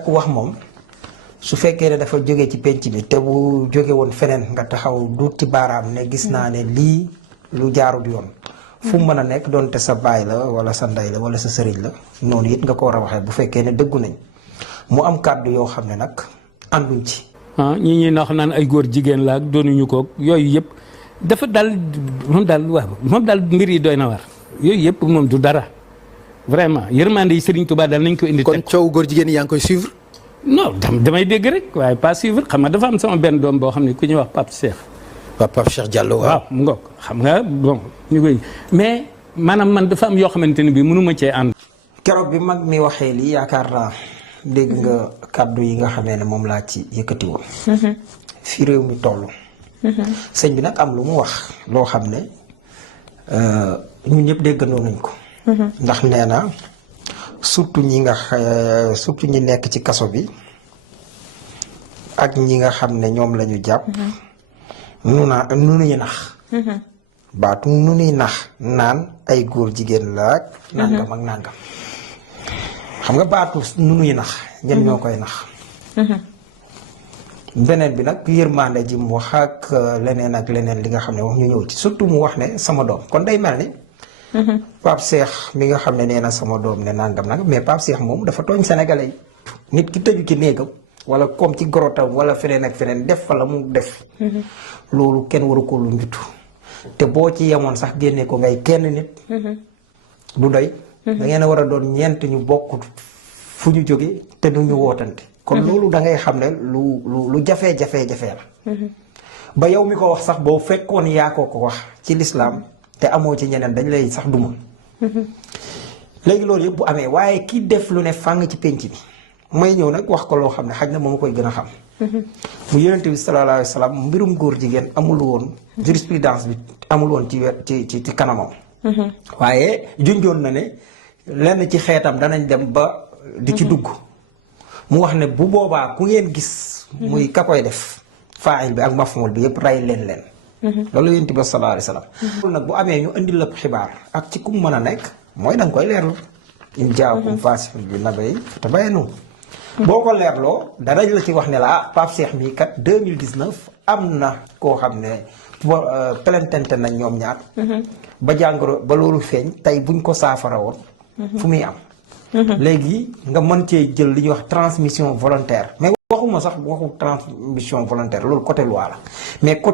wax moom su fekkee ne dafa jóge ci penc bi te bu jóge woon feneen nga taxaw duut ci baaraam ne gis naa ne lii lu jaarut yoon fu mu mën a nekk doonte sa baay la wala sa ndey la wala sa sëriñ la noonu it nga ko war a waxee bu fekkee ne dëggu nañ mu am kàddu yoo xam ne nag ànduñ ci. ñi ñuy nax naan ay góor jigéen la ak doonuñu ko yooyu yëpp dafa dal moom daal mbir yi doy na war yooyu yëpp moom du dara vraiment yërmande yi Serigne Touba daal nañ ko indi. kon coow góor jigéen yaa ngi koy suivre. non damay dégg rek waaye pas suivre xam nga dafa am sama benn doom boo xam ne ku ñuy wax Pape Cheikh. Pape Cheikh Diallo waaw mu ngoog xam nga bon ñu koy mais maanaam man dafa am yoo xamante ne bii mënu ma cee ànd. keroog bi mag mi waxee lii yaakaar naa dégg nga kàddu yi nga xamee ne moom laa ci yëkkati woon. fi réew mi toll. sëñ bi nag am lu mu wax loo xam ne ñun ñëpp déggandoo nañ ko. ndax nee na surtout ñi nekk ci kaso bi ak ñi nga xam ne ñoom la ñu jàpp. nu nuy nax. baatu nu nuy nax naan ay góor jigéen la ak. nangam ak nangam. xam nga baatu nu nuy nax. ñen ñoo koy nax. beneen bi nag yërmande ji mu wax ak leneen li nga xam ne wax ñu ñëw ci surtout mu wax ne sama doom kon day mel ni. Pape Cheikh mi nga xam ne nee na sama doom ne nangam nangam mais Pape Cheikh moom dafa tooñ sénégalais yi nit ki tëju ci néegam wala comme ci gorotam wala feneen ak feneen def fa la mu def. loolu kenn waru ko lu njutu te boo ci yemoon sax génne ko ngay kenn nit. du doy. da ngeen a war a doon ñeent ñu bokk fu ñu jóge te du ñu wootante. kon loolu da ngay xam ne lu jafe-jafe la. ba yow mi ko wax sax boo fekkoon yaa ko wax ci lislaam te amoo ci ñeneen dañ lay sax duma. léegi loolu yëpp bu amee waaye ki def lu ne fàng ci penc bi may ñëw nag wax ko loo xam ne xaj na moom koy gën a xam. mu yonent bi sallallahu alayhi wa sallam mbirum góor jigéen amul woon jurisprudence bi amul woon ci kanamam. waaye junjoon na ne lenn ci xeetam danañ dem ba di ci dugg. mu wax ne bu boobaa ku ngeen gis. muy ka koy def faayil bi ak maf'ul bi yëpp ray leen. loolu yonent bi sallallahu alayhi wa sallam. loolu nag bu amee ñu indil la xibaar ak ci ku mu mën a nekk mooy da nga koy leerlu. in jaakum faasiqun bi naba'in fatabayyanu. boo ko leerloo danañ la ci wax ne la Pape Cheikh mii kat 2019 am na koo xam ne pelentente nañ ñoom ñaar. ba jàngoro ba loolu feeñ tey buñ ko saafara woon. fu muy am. léegi nga mën cee jël li ñuy wax transmission volontaire mais waxuma sax waxu transmission volontaire loolu côté loi la mais côté